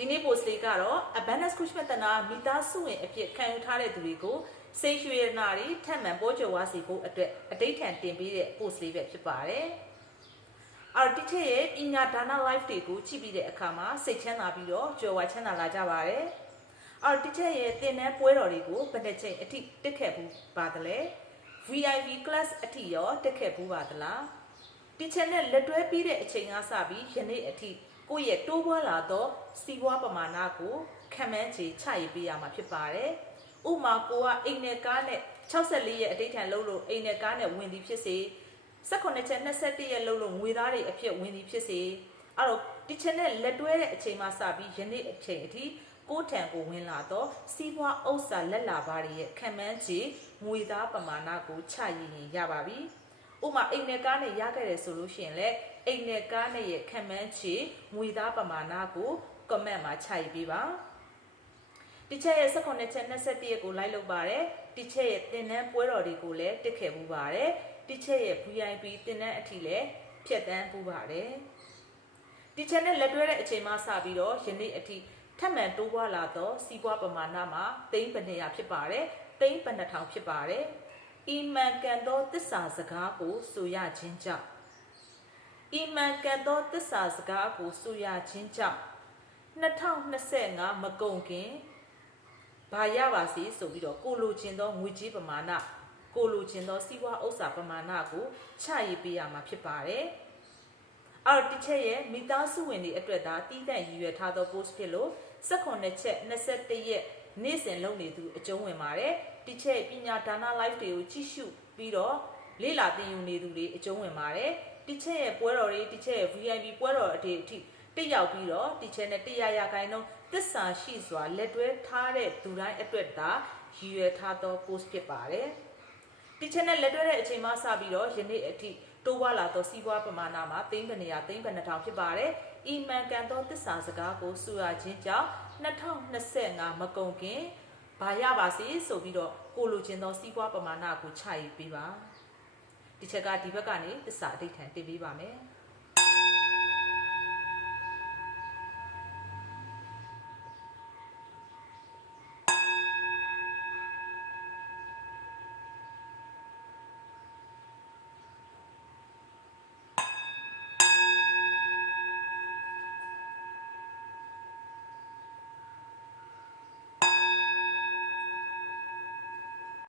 ဒီနေ့ post လေးကတော့ abundance coach မတနာမိသားစုဝင်အဖြစ်ခံယူထားတဲ့သူတွေကိုစိတ်ရွှေနာတွေထပ်မံပေါ်ကျော်ဝါစီဖို့အတွက်အတိတ်ထန်တင်ပေးတဲ့ post လေးပဲဖြစ်ပါတယ်။အော်ဒီချက်ရဲ့ပညာဒါန live တွေကိုကြည့်ပြီးတဲ့အခါမှာစိတ်ချမ်းသာပြီးတော့ကြော်ဝါချမ်းသာလာကြပါတယ်။အော်ဒီချက်ရဲ့သင်တန်းပွဲတော်တွေကိုဘယ်တစ်ချိန်အထိတက်ခဲ့ဘူးပါသလဲ။ VIP class အထိရောတက်ခဲ့ဘူးပါသလား။ဒီချက်နဲ့လက်တွဲပြီးတဲ့အချိန်ကစပြီးယနေ့အထိ ကိုယ့်ရဲ့တိုးပွားလာသောစီးပွားပမာဏကိုခံမှန်းခြေချရေးပေးရမှာဖြစ်ပါတယ်။ဥမာကိုကအိမ်နဲ့ကားနဲ့64ရဲ့အတိတ်ထန်လုံးလို့အိမ်နဲ့ကားနဲ့ဝင်သည်ဖြစ်စေ18ချက်21ရက်လုံးလို့ငွေသားတွေအဖြစ်ဝင်သည်ဖြစ်စေအဲ့တော့ဒီချက်နဲ့လက်တွဲတဲ့အချိန်မှစပြီးယနေ့အချိန်အထိကိုယ်ထံကိုဝင်လာတော့စီးပွားဥစ္စာလက်လာပါတွေရဲ့ခံမှန်းခြေငွေသားပမာဏကိုချရေးရင်ရပါပြီ။ ဥမာအိမ်နဲ့ကားနဲ့ရခဲ့တယ်ဆိုလို့ရှိရင်လည်းအိမ်နဲ့ကားနဲ့ရဲ့ခံမှန်းခြေငွေသားပမာဏကို comment မှာချရေးပေးပါ။ဒီချက်ရဲ့18ချက်21ရက်ကိုလိုက်လုပ်ပါတယ်။ဒီချက်ရဲ့သင်တန်းပွဲတော်တွေကိုလည်းတက်ခဲ့မှုပါတယ်။ဒီချက်ရဲ့ VIP သင်တန်းအထီလည်းဖြတ်တန်းပူပါတယ်။ဒီချက်နဲ့လက်တွဲတဲ့အချိန်မှစပြီးတော့ယနေ့အထိထပ်မံတိုးပွားလာသောစီးပွားပမာဏမှာသိန်းပနေရဖြစ်ပါတယ်။သိန်းပနထောင်ဖြစ်ပါတယ်။ အီမန်ကန်သောတစ္ဆာစကားကိုဆိုရခြင်းကြောင့်အီမန်ကန်သောတစ္ဆာစကားကိုဆိုရခြင်းကြောင့်2025မကုန်ခင်ဘာရပါစေဆိုပြီးတော့ကိုလိုချင်သောငွေကြေးပမာဏကိုလိုချင်သောစီးပွားဥစ္စာပမာဏကိုချရေးပေးရမှာဖြစ်ပါတယ်။အော်ဒီချက်ရဲ့မိသားစုဝင်တွေအတွက်သာတည်တံ့ရည်ရွယ်ထားသော post ဖြစ်လို့18ချက်21ရက် နေ့စဉ်လုပ်နေသူအကျုံးဝင်ပါတယ်။ဒီချက်ပညာဒါန live တွေကိုကြည့်ရှုပြီးတော့လေ့လာသင်ယူနေသူတွေအကျုံးဝင်ပါတယ်။ဒီချက်ရဲ့ပွဲတော်တွေဒီချက်ရဲ့ VIP ပွဲတော်အတေအထိတက်ရောက်ပြီးတော့ဒီချက်နဲ့တရားရခိုင်နှုန်းသစ္စာရှိစွာလက်တွဲထားတဲ့သူတိုင်းအတွက်သာရည်ရွယ်ထားသော post ဖြစ်ပါတယ်။ဒီချက်နဲ့လက်တွဲတဲ့အချိန်မှစပြီးတော့ယနေ့အထိ တိုးပွားလာသောစီးပွားပမာဏမှာသိန်းပနေရသိန်းပနထောင်ဖြစ်ပါတယ်။အီမန်ကန်သောသစ္စာစကားကိုဆိုရခြင်းကြောင့်2025မကုန်ခင်ဘာရပါစေဆိုပြီးတော့ကိုလိုချင်သောစီးပွားပမာဏကိုချရေးပေးပါ။ဒီချက်ကဒီဘက်ကနေသစ္စာအဋိဌံတင်ပေးပါမယ်။